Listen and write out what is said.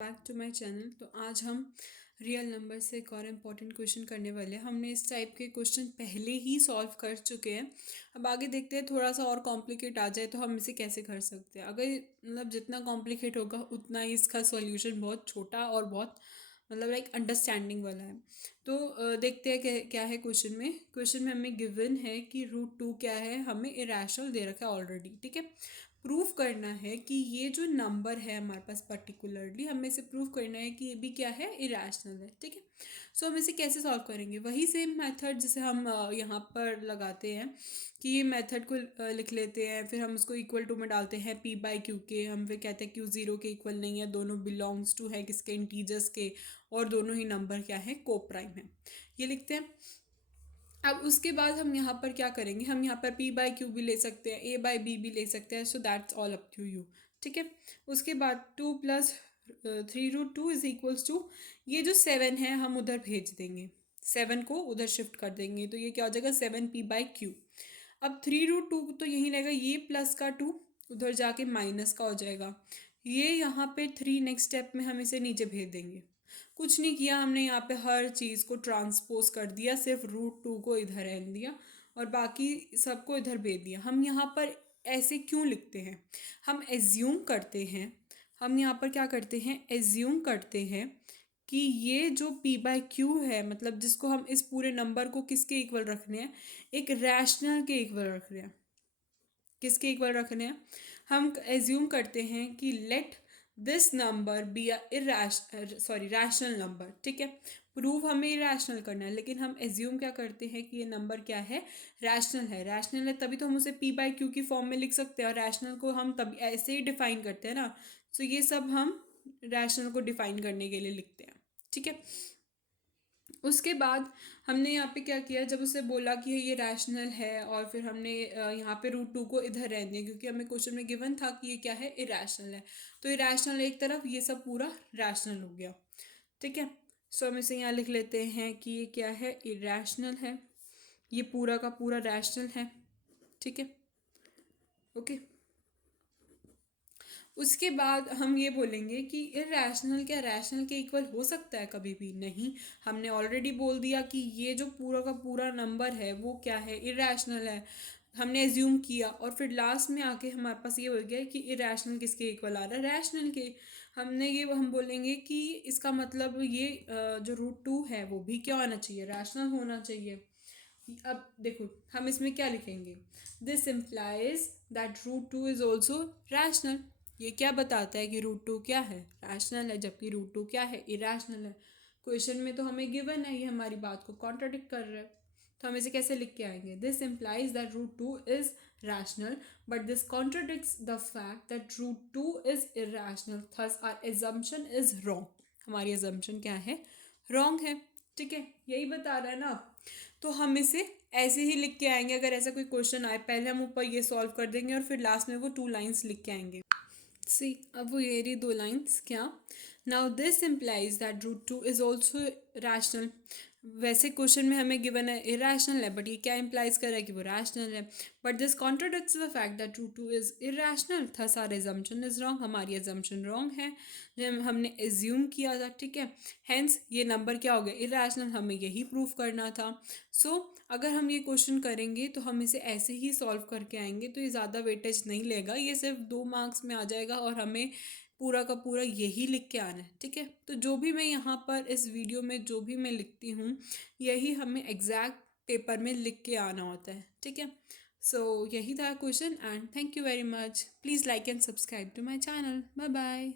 Back to my channel. तो आज हम रियल नंबर से एक और इम्पॉर्टेंट क्वेश्चन करने वाले हैं। हमने इस टाइप के क्वेश्चन पहले ही सॉल्व कर चुके हैं। अब आगे देखते हैं, थोड़ा सा और कॉम्प्लिकेट आ जाए तो हम इसे कैसे कर सकते हैं। अगर मतलब जितना कॉम्प्लिकेट होगा उतना ही इसका सॉल्यूशन बहुत छोटा और बहुत मतलब लाइक अंडरस्टैंडिंग वाला है। तो देखते हैं क्या है क्वेश्चन में हमें गिवन है कि √2 क्या है, हमें इरेशनल दे रखा है ऑलरेडी। ठीक है, प्रूफ करना है कि ये जो नंबर है हमारे पास पर्टिकुलरली, हमें इसे प्रूफ करना है कि ये भी क्या है, इरेशनल है। ठीक है, सो हम इसे कैसे सॉल्व करेंगे, वही सेम मेथड जिसे हम यहाँ पर लगाते हैं कि ये मेथड को लिख लेते हैं, फिर हम उसको इक्वल टू में डालते हैं p/q के। हम फिर कहते हैं q 0 के इक्वल नहीं है, दोनों बिलोंग्स टू है किसके, इंटीजर्स के, और दोनों ही नंबर क्या है, को प्राइम है। ये लिखते हैं। अब उसके बाद हम यहाँ पर क्या करेंगे, हम यहाँ पर p/q भी ले सकते हैं, a/b भी ले सकते हैं। So that's all up to you. ठीक है, उसके बाद 2 + 3√2 इज इक्वल्स टू, ये जो 7 है हम उधर भेज देंगे, 7 को उधर शिफ्ट कर देंगे, तो ये क्या हो जाएगा 7p/q। अब 3√2 तो यही रहेगा, ये प्लस का 2 उधर जाके माइनस का हो जाएगा। ये यहाँ पे 3 नेक्स्ट स्टेप में हम इसे नीचे भेज देंगे। कुछ नहीं किया हमने, यहाँ पे हर चीज़ को ट्रांसपोज कर दिया, सिर्फ √2 को इधर रहने दिया और बाकी सबको इधर भेज दिया। हम यहाँ पर ऐसे क्यों लिखते हैं, हम एज्यूम करते हैं, हम यहाँ पर क्या करते हैं, एज्यूम करते हैं कि ये जो p/q है, मतलब जिसको हम इस पूरे नंबर को किसके इक्वल रखने हैं, एक रैशनल के इक्वल रख रहे हैं। किसके इक्वल रखने हैं, हम एज्यूम करते हैं कि let this number be a rational number. ठीक है, प्रूव हमें रैशनल करना है, लेकिन हम एज्यूम क्या करते हैं कि ये नंबर क्या है, रैशनल है। रैशनल है तभी तो हम उसे p/q की फॉर्म में लिख सकते हैं, और रैशनल को हम तभी ऐसे ही डिफाइन करते हैं ना। सो ये सब हम रैशनल को डिफाइन करने के लिए लिखते हैं। ठीक है, उसके बाद हमने यहाँ पे क्या किया, जब उसे बोला कि ये रैशनल है, और फिर हमने यहाँ पे √2 को इधर रहने दिया, क्योंकि हमें क्वेश्चन में गिवन था कि ये क्या है, इरेशनल है। तो इरेशनल एक तरफ, ये सब पूरा रैशनल हो गया। ठीक है, सो हम इसे यहाँ लिख लेते हैं कि ये क्या है, इरेशनल है, ये पूरा का पूरा रैशनल है। ठीक है, ओके। उसके बाद हम ये बोलेंगे कि इरेशनल क्या रैशनल के इक्वल हो सकता है, कभी भी नहीं। हमने ऑलरेडी बोल दिया कि ये जो पूरा का पूरा नंबर है वो क्या है, इरेशनल है। हमने एज्यूम किया, और फिर लास्ट में आके हमारे पास ये हो गया कि इरेशनल किसके इक्वल आ रहा है, रैशनल के। हमने ये हम बोलेंगे कि इसका मतलब ये जो √2 है वो भी क्या होना चाहिए, रैशनल होना चाहिए। अब देखो हम इसमें क्या लिखेंगे, this implies that √2 is also rational. ये क्या बताता है कि √2 क्या है, रैशनल है, जबकि √2 क्या है, इरेशनल है। क्वेश्चन में तो हमें गिवन है, ये हमारी बात को कॉन्ट्राडिक्ट कर रहा है। तो हम इसे कैसे लिख के आएंगे, this implies that √2 is rational but this contradicts the fact that √2 is irrational, thus our assumption is wrong. हमारी एजम्पशन क्या है, रॉन्ग है। ठीक है, यही बता रहा है ना। तो हम इसे ऐसे ही लिख के आएंगे, अगर ऐसा कोई क्वेश्चन आए, पहले हम ऊपर ये सॉल्व कर देंगे और फिर लास्ट में वो 2 लाइन्स लिख के आएंगे। सी, अब वो ये रही 2 लाइन्स, क्या, now this implies that √2 is also rational. वैसे क्वेश्चन में हमें गिवन है इरेशनल है, बट ये क्या इम्प्लाइज कर रहा है कि वो रैशनल है। But this contradicts the fact that √2 is irrational, thus our assumption is wrong. हमारी एजम्पशन रॉन्ग है, जो हमने एज्यूम किया था। ठीक है, हेंस ये नंबर क्या हो गया, इरेशनल। हमें यही प्रूफ करना था। सो अगर हम ये क्वेश्चन करेंगे तो हम इसे ऐसे ही सॉल्व करके आएंगे, तो ये ज़्यादा वेटेज नहीं लेगा, ये सिर्फ 2 मार्क्स में आ जाएगा, और हमें पूरा का पूरा यही लिख के आना है। ठीक है, तो जो भी मैं यहाँ पर इस वीडियो में जो भी मैं लिखती हूँ, यही हमें एग्जैक्ट पेपर में लिख के आना होता है। ठीक है, सो यही था question, and thank you very much. Please like and subscribe to my channel. Bye bye.